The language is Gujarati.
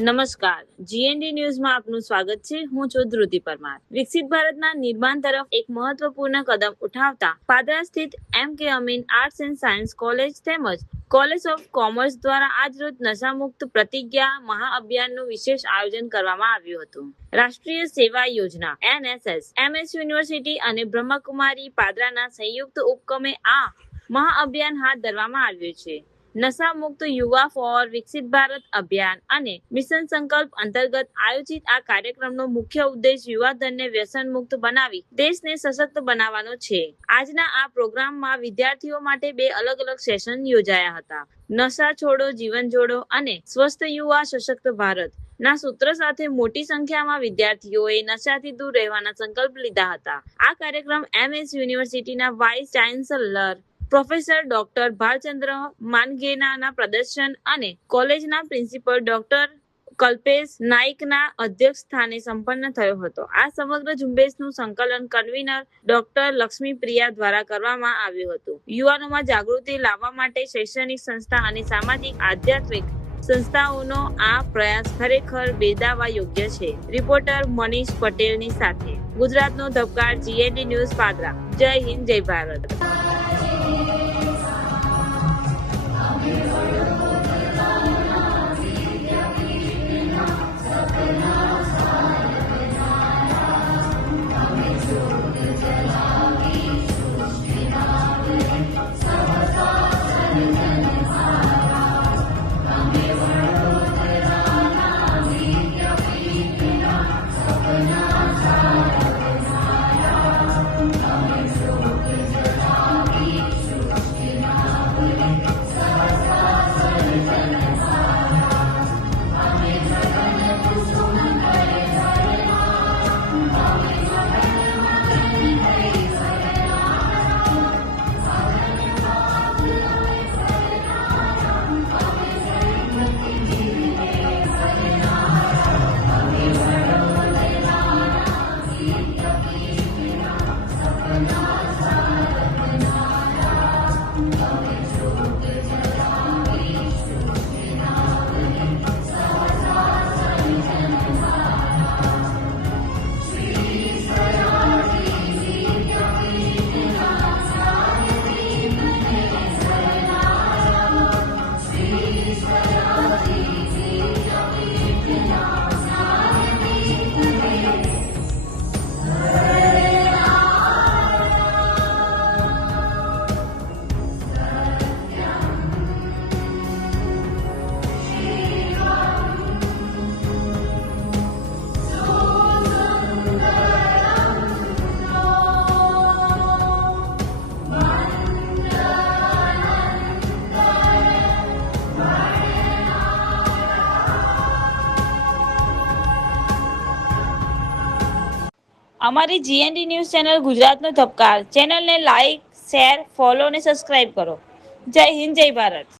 નમસ્કાર, જીએનડી ન્યૂઝમાં આપનું સ્વાગત છે. હું છું ધ્રુતિ પરમાર. વિકસિત ભારતના નિર્માણ તરફ એક મહત્વપૂર્ણ કદમ ઉઠાવતા પાદરા સ્થિત M K. Amin arts and science college તેમજ કોલેજ ઓફ કોમર્સ દ્વારા આજરોજ નશામુક્ત પ્રતિજ્ઞા મહાઅભિયાનનું વિશેષ આયોજન કરવામાં આવ્યું હતું. રાષ્ટ્રીય સેવા યોજના (NSS), MS યુનિવર્સિટી અને બ્રહ્મકુમારી પાદરાના સંયુક્ત ઉપક્રમે આ મહાઅભિયાન હાથ ધરવામાં આવ્યું છે. નશા મુક્ત યુવા ફોર વિકસિત ભારત અભિયાન અને મિશન સંકલ્પ અંતર્ગત આયોજિત આ કાર્યક્રમનો મુખ્ય ઉદ્દેશ યુવાધનને વ્યસન મુક્ત બનાવી દેશને સશક્ત બનાવવાનો છે. આજના આ પ્રોગ્રામમાં વિદ્યાર્થીઓ માટે 2 અલગ-અલગ સેશન યોજાયા હતા. નશા છોડો, જીવન જોડો અને સ્વસ્થ યુવા સશક્ત ભારત ના સૂત્ર સાથે મોટી સંખ્યામાં વિદ્યાર્થીઓએ નશાથી દૂર રહેવાના સંકલ્પ લીધા હતા. આ કાર્યક્રમ MS યુનિવર્સિટીના vice chancellor professor doctor Bhalchandra માનગેનાના પ્રદર્શન અને કોલેજના પ્રિન્સિપલ ડોક્ટર કલ્પેશ નાઈકના અધ્યક્ષ સ્થાને સંપન્ન થયો હતો. આ સમગ્ર ઝુંબેશનું સંકલન કન્વીનર ડોક્ટર લક્ષ્મીપ્રિયા દ્વારા કરવામાં આવ્યું હતું. યુવાનોમાં જાગૃતિ લાવવા માટે શૈક્ષણિક સંસ્થા અને સામાજિક આધ્યાત્મિક સંસ્થાઓનો આ પ્રયાસ ખરેખર બિરદાવવા યોગ્ય છે. રિપોર્ટર મનીષ પટેલની સાથે ગુજરાતનો ધબકાર, જીએનડી ન્યૂઝ, પાદરા. જય હિન્દ, જય ભારત. અમારી જીએનડી ન્યૂઝ ચેનલ ગુજરાતનો ધબકાર ચેનલને લાઇક, શેર, ફોલો અને સબસ્ક્રાઇબ કરો. જય હિન્દ, જય ભારત.